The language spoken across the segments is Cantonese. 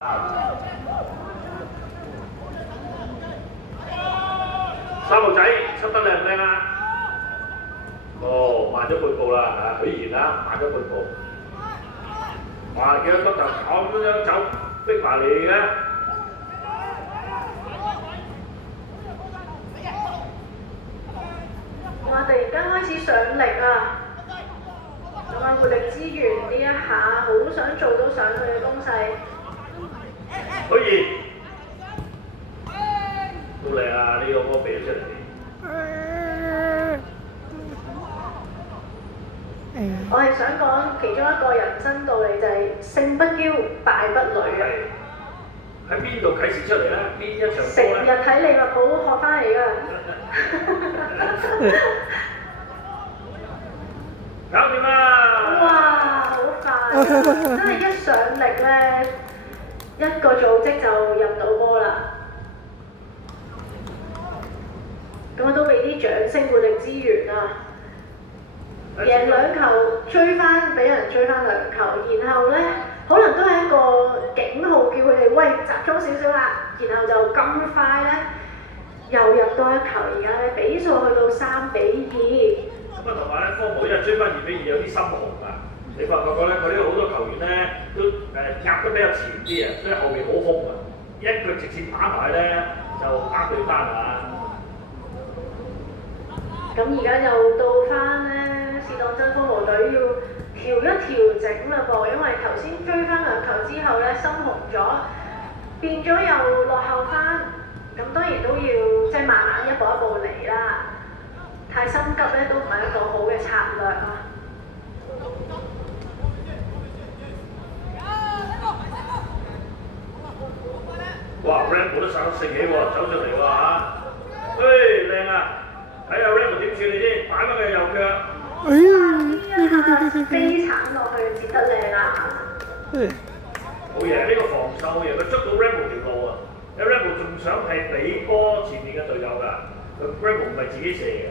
三號仔出得靚唔靚啊？哦，慢咗半步啦嚇，許賢啦，慢咗半步。哇！幾多粒就咁樣走，逼埋嚟嘅。哇！突然間開始上力啊！咁啊，活力資源呢一下好想做到上去嘅攻勢。許賢，好靚啊！呢個波射出嚟。我係想講其中一個人生道理就係勝不驕，敗不餒啊！喺邊度啟示出嚟咧？邊一場波成日睇利物浦學翻嚟㗎。搞掂啦！哇！好快，真係一上力咧，一個組織就入到波啦。咁我都俾啲掌聲活力資源啊！贏兩球，追翻俾人追翻兩球，然後咧可能都係一個警號，叫佢哋喂集中少少啦，然後就咁快咧又入多一球，而家咧比數去到3-2。咁啊，同埋咧，科無因為追翻2-2有啲心紅啊！你發覺咧，佢呢好多球員咧都夾得比較前啲啊，所以後面好空啊！一腳直接打埋咧就打對翻啊！咁而家又到翻咧，試當真科無隊要調一調整啦噃，因為頭先追翻兩球之後咧心紅咗，變咗又落後翻，咁當然都要即係慢慢一步一步嚟啦。太心急咧都唔係一個好嘅策略啊！哇 ！Rambo 都上得盛起喎，走上嚟喎嚇！嘿，靚啊！睇下 Rambo 點處理先，擺翻佢右腳。飛鏟落去接得靚啊！好嘢！呢個防守好嘢，佢捉到 Rambo 條路啊！因為 Rambo 仲想係俾波前面嘅隊友㗎，佢 Rambo 唔係自己射嘅。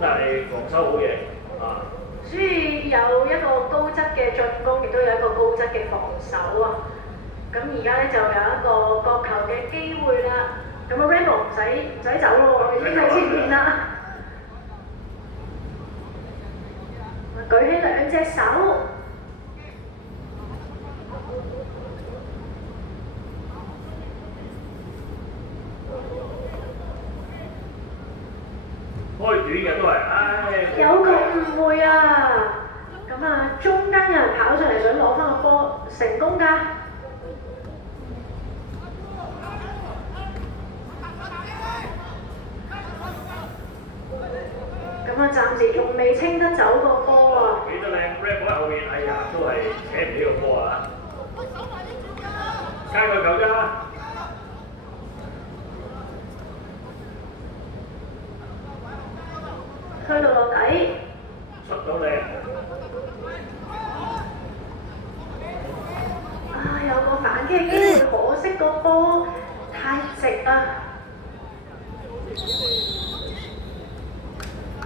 但係防守好嘢啊！所以有一個高質嘅進攻，亦都有一個高質嘅防守啊！咁而家咧就有一個角球嘅機會啦。咁啊 Rambo 唔使走咯，已經喺前面啦。舉起兩隻手。開短嘅都係，有個誤會啊！咁啊，中間有人跑上嚟想攞翻個波，成功㗎！咁啊，暫時仲未清得走個波啊！幾得靚 Rambo 喺後面，哎呀，都係扯唔起個波啊！加個球啫！推到落底，出到嚟。啊，有個反擊機會，可惜個波太直啊！